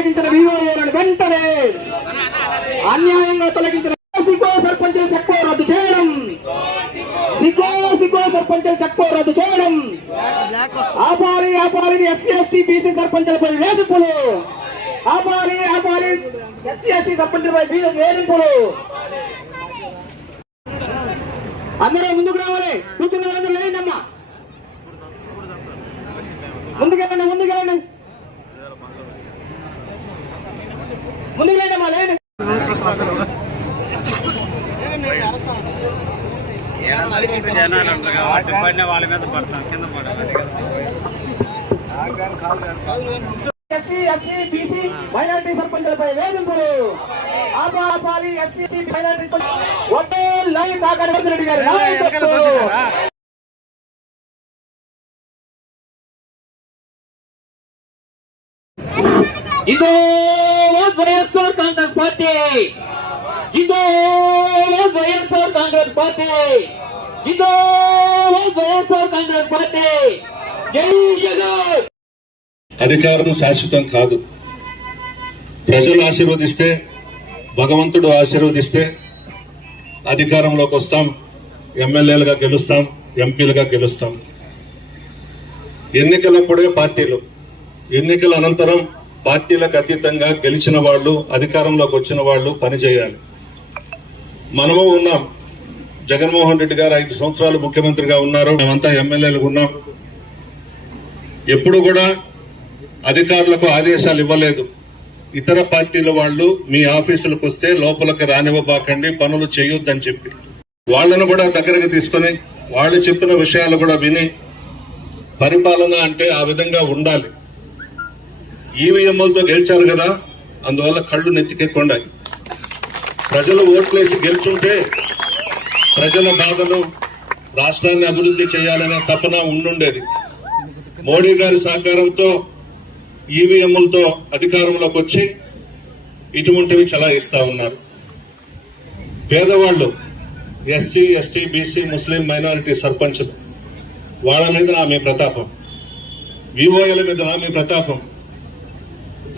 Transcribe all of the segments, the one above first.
తొలగించిన బీవోలను వెంటనే అన్యాయంగా తొలగించిన సిగో సర్పంచుల చక్కో రద్దు చేయడం. సిగో సిగో సర్పంచుల చక్కో రద్దు చేయడం. ఆపాలి ఆపాలి ఎస్సీ ఎస్టీ బీసీ సర్పంచులపై వేధింపులు. ఆపాలి ఆపాలి ఎస్సీ ఎస్టీ సర్పంచులపై వేధింపులు. అందరూ ముందుకు రావాలి. కూర్చున్న వాళ్ళందరూ లేదమ్మా ముందుకెళ్ళండి ముందుకెళ్ళండి. ముందుకెళ్ళండి ముందుకెళ్ళండి అమ్మా లేండి జనాలు ఉంటారు కాబట్టి పడిన వాళ్ళ మీద పడతాం కింద పడాలి ఎస్సీ ఎస్సీ బీసీ మైనారిటీ సర్పంచులపై వేధింపులు. ఆపా ఆపాలి ఎస్సీ మైనారిటీ ఒకే లైన్ కాకాని రెడ్డి గారి. ఇదో పార్టీ. ఇదో వైఎస్ఆర్ కాంగ్రెస్ పార్టీ. ఇదో వైఎస్ఆర్ కాంగ్రెస్ పార్టీ. అధికారం శాశ్వతం కాదు. ప్రజలు ఆశీర్వదిస్తే భగవంతుడు ఆశీర్వదిస్తే అధికారంలోకి వస్తాం. ఎమ్మెల్యేలుగా గెలుస్తాం ఎంపీలుగా గెలుస్తాం. ఎన్నికలప్పుడే పార్టీలు. ఎన్నికల అనంతరం పార్టీలకు అతీతంగా గెలిచిన వాళ్ళు అధికారంలోకి వచ్చిన వాళ్ళు పనిచేయాలి. మనము ఉన్నాం. జగన్మోహన్ రెడ్డి గారు ఐదు సంవత్సరాలు ముఖ్యమంత్రిగా ఉన్నారు. మేమంతా ఎమ్మెల్యేలు ఉన్నాం. ఎప్పుడు కూడా అధికారులకు ఆదేశాలు ఇవ్వలేదు. ఇతర పార్టీల వాళ్ళు మీ ఆఫీసులకు వస్తే లోపలికి రానివ్వబాకండి పనులు చేయొద్దని చెప్పి. వాళ్ళను కూడా దగ్గరకు తీసుకొని వాళ్ళు చెప్పిన విషయాలు కూడా విని పరిపాలన అంటే ఆ విధంగా ఉండాలి. ఈవీఎంలతో గెలిచారు కదా అందువల్ల కళ్ళు నెత్తికెక్కుండా ప్రజలు ఓట్లేసి గెలుచుంటే ప్రజల బాధలు రాష్ట్రాన్ని అభివృద్ధి చేయాలనే తపన ఉండుండేది. మోడీ గారి సహకారంతో ఈవీఎంలతో అధికారంలోకి వచ్చి ఇటువంటివి చలాయిస్తూ ఉన్నారు. పేదవాళ్ళు SC ST BC Muslim minority సర్పంచులు వాళ్ళ మీద నా మీ ప్రతాపం. వివోఎల మీద నా మీ ప్రతాపం.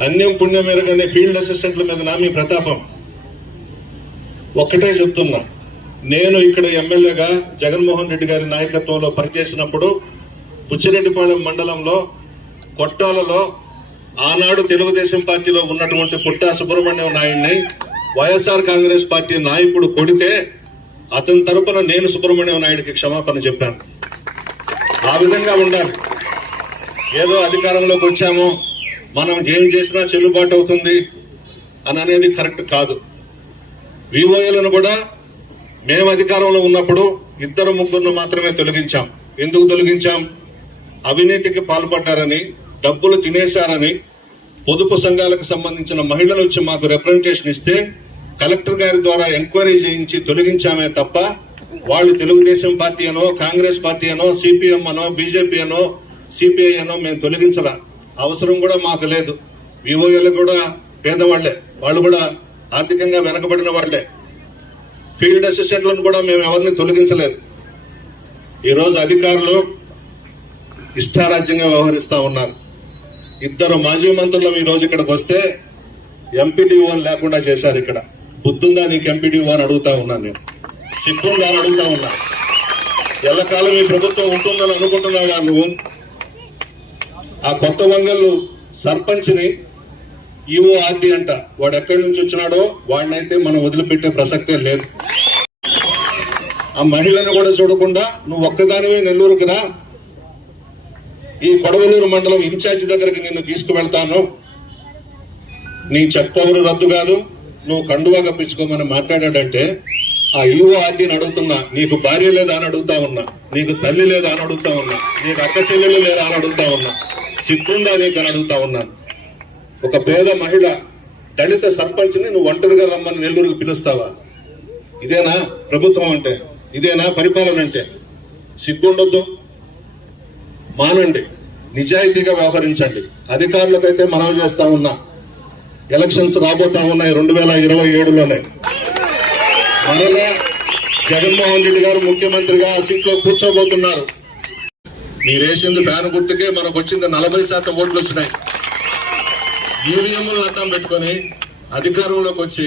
అన్యం పుణ్యం మెరుగనే ఫీల్డ్ అసిస్టెంట్ల మీద నా మీ ప్రతాపం. ఒక్కటే చెప్తున్నా. నేను ఇక్కడ ఎమ్మెల్యేగా జగన్మోహన్ రెడ్డి గారి నాయకత్వంలో పనిచేసినప్పుడు బుచ్చిరెడ్డిపాళెం మండలంలో కొట్టాలలో ఆనాడు తెలుగుదేశం పార్టీలో ఉన్నటువంటి పుట్టా సుబ్రహ్మణ్యం నాయుడిని వైఎస్ఆర్ కాంగ్రెస్ పార్టీ నాయకుడు కొడితే అతని తరపున నేను సుబ్రహ్మణ్యం నాయుడికి క్షమాపణ చెప్పాను. ఆ విధంగా ఉండాలి. ఏదో అధికారంలోకి వచ్చాము. మనం ఏం చేసినా చెల్లుబాటు అవుతుంది అని అనేది కరెక్ట్ కాదు. విఓఏలను కూడా మేము అధికారంలో ఉన్నప్పుడు ఇద్దరు ముగ్గురును మాత్రమే తొలగించాం. ఎందుకు తొలగించాం? అవినీతికి పాల్పడ్డారని డబ్బులు తినేశారని పొదుపు సంఘాలకు సంబంధించిన మహిళలు వచ్చి మాకు రిప్రజెంటేషన్ ఇస్తే కలెక్టర్ గారి ద్వారా ఎంక్వైరీ చేయించి తొలగించామే తప్ప వాళ్ళు తెలుగుదేశం పార్టీ అనో కాంగ్రెస్ పార్టీ అనో సిపిఎం అనో బీజేపీ అనో సిపిఐ అనో మేము తొలగించలా. అవసరం కూడా మాకు లేదు. వివోఏలు కూడా పేదవాళ్ళే. వాళ్ళు కూడా ఆర్థికంగా వెనకబడిన వాళ్ళే. ఫీల్డ్ అసిస్టెంట్లను కూడా మేము ఎవరిని తొలగించలేదు. ఈరోజు అధికారులు ఇష్టారాజ్యంగా వ్యవహరిస్తూ ఉన్నారు. ఇద్దరు మాజీ మంత్రులు ఈరోజు రోజు ఇక్కడికి వస్తే ఎంపీడీఓ లేకుండా చేశారు ఇక్కడ. బుద్ధుందా నీకు ఎంపీడీఓ అని అడుగుతా ఉన్నాను నేను. సిగ్గుందా అని అడుగుతా ఉన్నా. ఎల్లకాలం ఈ ప్రభుత్వం ఉంటుందని అనుకుంటున్నావా నువ్వు? ఆ కొత్త వంగళ్ళు సర్పంచ్ని ఈవో ఆర్డి అంట. వాడు ఎక్కడి నుంచి వచ్చినాడో వాడినైతే మనం వదిలిపెట్టే ప్రసక్తే లేదు. ఆ మహిళను కూడా చూడకుండా నువ్వు ఒక్కదానివే నెల్లూరుకి రా. ఈ కొడవలూరు మండలం ఇన్ఛార్జి దగ్గరికి నిన్ను తీసుకువెళ్తాను. నీ చెప్పవరు రద్దు కాదు. నువ్వు కండువా కప్పించుకోమని మాట్లాడాడంటే ఆ ఈవో ఆర్డీని అడుగుతున్నా. నీకు భార్య లేదా అని అడుగుతా ఉన్నా. నీకు తల్లి లేదా అని అడుగుతా ఉన్నా. నీకు అక్క చెల్లెలు లేదా అని అడుగుతా ఉన్నా. సిగ్గుందా నీకు అని అడుగుతా ఉన్నాను ఒక పేద మహిళ దళిత సర్పంచ్ని నువ్వు ఒంటరిగా రమ్మని నెల్లూరుకు పిలుస్తావా? ఇదేనా ప్రభుత్వం అంటే? ఇదేనా పరిపాలన అంటే? సిగ్గుండొద్దు మానండి. నిజాయితీగా వ్యవహరించండి. అధికారులకైతే మనవి చేస్తా ఉన్నా. ఎలక్షన్స్ రాబోతా ఉన్నాయి రెండు వేల ఇరవై ఏడులోనే. మరలా జగన్మోహన్ రెడ్డి గారు ముఖ్యమంత్రిగా ఆ సీట్లో కూర్చోబోతున్నారు. మీరేసింది ఫ్యాన్ గుర్తుకే మనకు వచ్చింది నలభై శాతం ఓట్లు వచ్చినాయి. ఈవీఎంలు అర్థం పెట్టుకొని అధికారంలోకి వచ్చి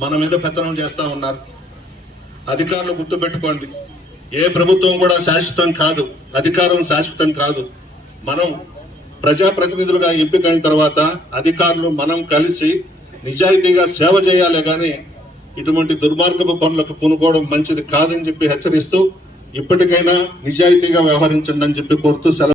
మన మీద పెత్తనం చేస్తూ ఉన్నారు. అధికారులు గుర్తు పెట్టుకోండి. ఏ ప్రభుత్వం కూడా శాశ్వతం కాదు. అధికారం శాశ్వతం కాదు. మనం ప్రజాప్రతినిధులుగా ఎంపికైన తర్వాత అధికారులు మనం కలిసి నిజాయితీగా సేవ చేయాలి కానీ ఇటువంటి దుర్మార్గపు పనులకు పూనుకోవడం మంచిది కాదని చెప్పి హెచ్చరిస్తూ ఇప్పటికైనా నిజాయితీగా వ్యవహరించండి అని చెప్పి కోరుతూ సెలవు